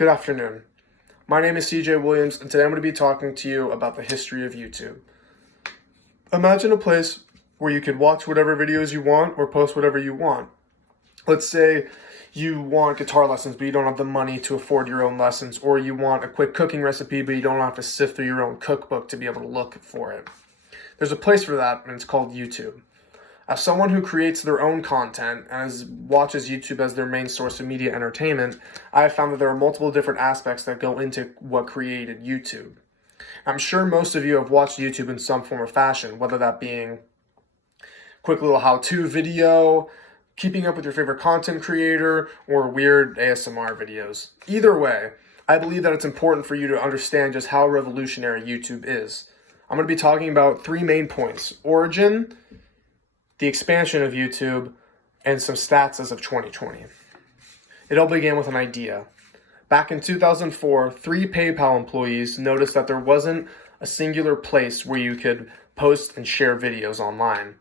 Good afternoon. My name is CJ Williams, and today I'm going to be talking to you about the history of YouTube. Imagine a place where you could watch whatever videos you want or post whatever you want. Let's say you want guitar lessons, but you don't have the money to afford your own lessons, or you want a quick cooking recipe, but you don't have to sift through your own cookbook to be able to look for it. There's a place for that, and it's called YouTube. As someone who creates their own content and watches YouTube as their main source of media entertainment, I have found that there are multiple different aspects that go into what created YouTube. I'm sure most of you have watched YouTube in some form or fashion, whether that being quick little how-to video, keeping up with your favorite content creator, or weird ASMR videos. Either way, I believe that it's important for you to understand just how revolutionary YouTube is. I'm going to be talking about three main points: origin, the expansion of YouTube, and some stats as of 2020. It all began with an idea. Back in 2004, 3 PayPal employees noticed that there wasn't a singular place where you could post and share videos online.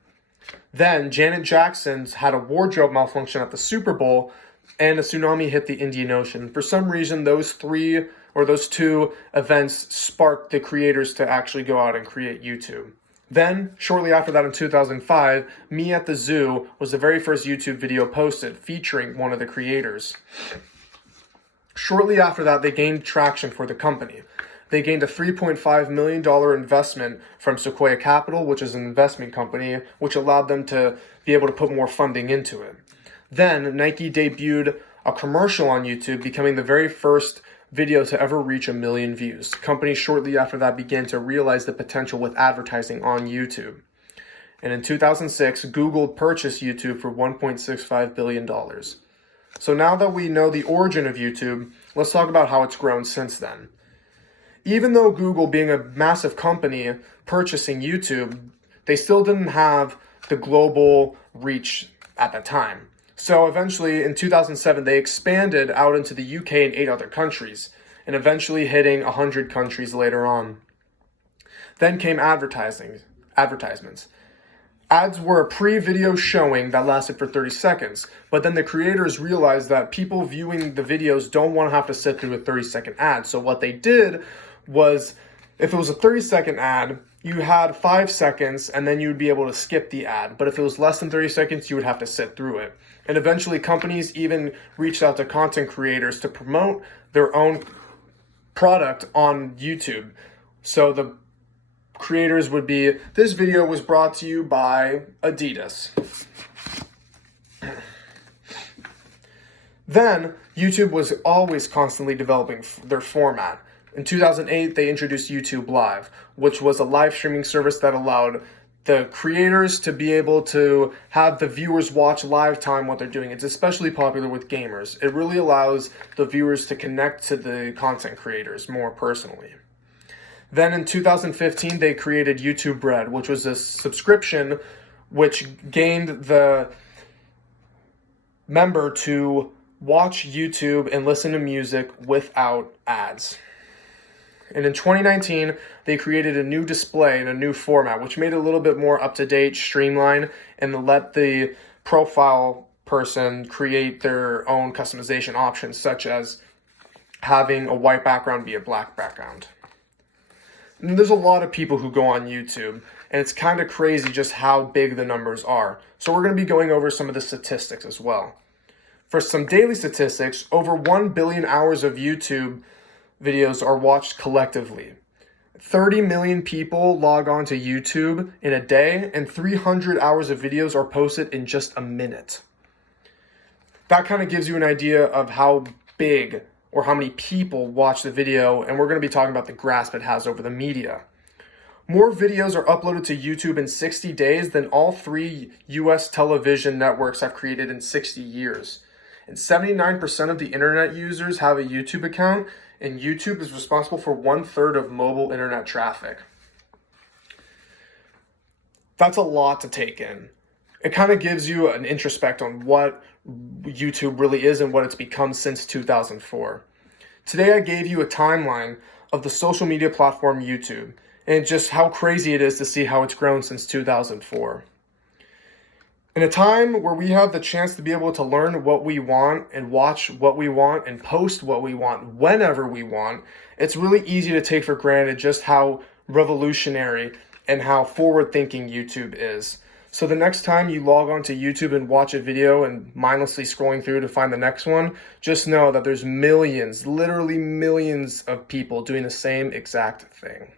Then, Janet Jackson had a wardrobe malfunction at the Super Bowl, and a tsunami hit the Indian Ocean. For some reason, those two events sparked the creators to actually go out and create YouTube. Then, shortly after that in 2005, Me at the Zoo was the very first YouTube video posted featuring one of the creators. Shortly after that, they gained traction for the company. They gained a $3.5 million investment from Sequoia Capital, which is an investment company, which allowed them to be able to put more funding into it. Then, Nike debuted a commercial on YouTube, becoming the very first video to ever reach 1 million views. Companies shortly after that began to realize the potential with advertising on YouTube. And in 2006, Google purchased YouTube for $1.65 billion. So now that we know the origin of YouTube, let's talk about how it's grown since then. Even though Google, being a massive company purchasing YouTube, they still didn't have the global reach at the time. So eventually, in 2007, they expanded out into the UK and 8 other countries, and eventually hitting 100 countries later on. Then came advertisements. Ads were a pre-video showing that lasted for 30 seconds, but then the creators realized that people viewing the videos don't want to have to sit through a 30-second ad. So what they did was, if it was a 30-second ad, you had 5 seconds and then you'd be able to skip the ad. But if it was less than 30 seconds, you would have to sit through it. And eventually companies even reached out to content creators to promote their own product on YouTube. So the creators would be, this video was brought to you by Adidas. Then YouTube was always constantly developing their format. In 2008, they introduced YouTube Live, which was a live streaming service that allowed the creators to be able to have the viewers watch live time what they're doing. It's especially popular with gamers. It really allows the viewers to connect to the content creators more personally. Then in 2015, they created YouTube Red, which was a subscription which gained the member to watch YouTube and listen to music without ads. And in 2019, they created a new display and a new format, which made it a little bit more up-to-date, streamlined, and let the profile person create their own customization options, such as having a white background be a black background. And there's a lot of people who go on YouTube, and it's kind of crazy just how big the numbers are. So we're going to be going over some of the statistics as well. For some daily statistics, over 1 billion hours of YouTube videos are watched collectively. 30 million people log on to YouTube in a day, and 300 hours of videos are posted in just a minute. That kind of gives you an idea of how big or how many people watch the video, and we're going to be talking about the grasp it has over the media. More videos are uploaded to YouTube in 60 days than all 3 US television networks have created in 60 years. And 79% of the internet users have a YouTube account, and YouTube is responsible for 1/3 of mobile internet traffic. That's a lot to take in. It kind of gives you an introspect on what YouTube really is and what it's become since 2004. Today I gave you a timeline of the social media platform YouTube, and just how crazy it is to see how it's grown since 2004. In a time where we have the chance to be able to learn what we want and watch what we want and post what we want whenever we want, it's really easy to take for granted just how revolutionary and how forward-thinking YouTube is. So the next time you log onto YouTube and watch a video and mindlessly scrolling through to find the next one, just know that there's millions, literally millions of people doing the same exact thing.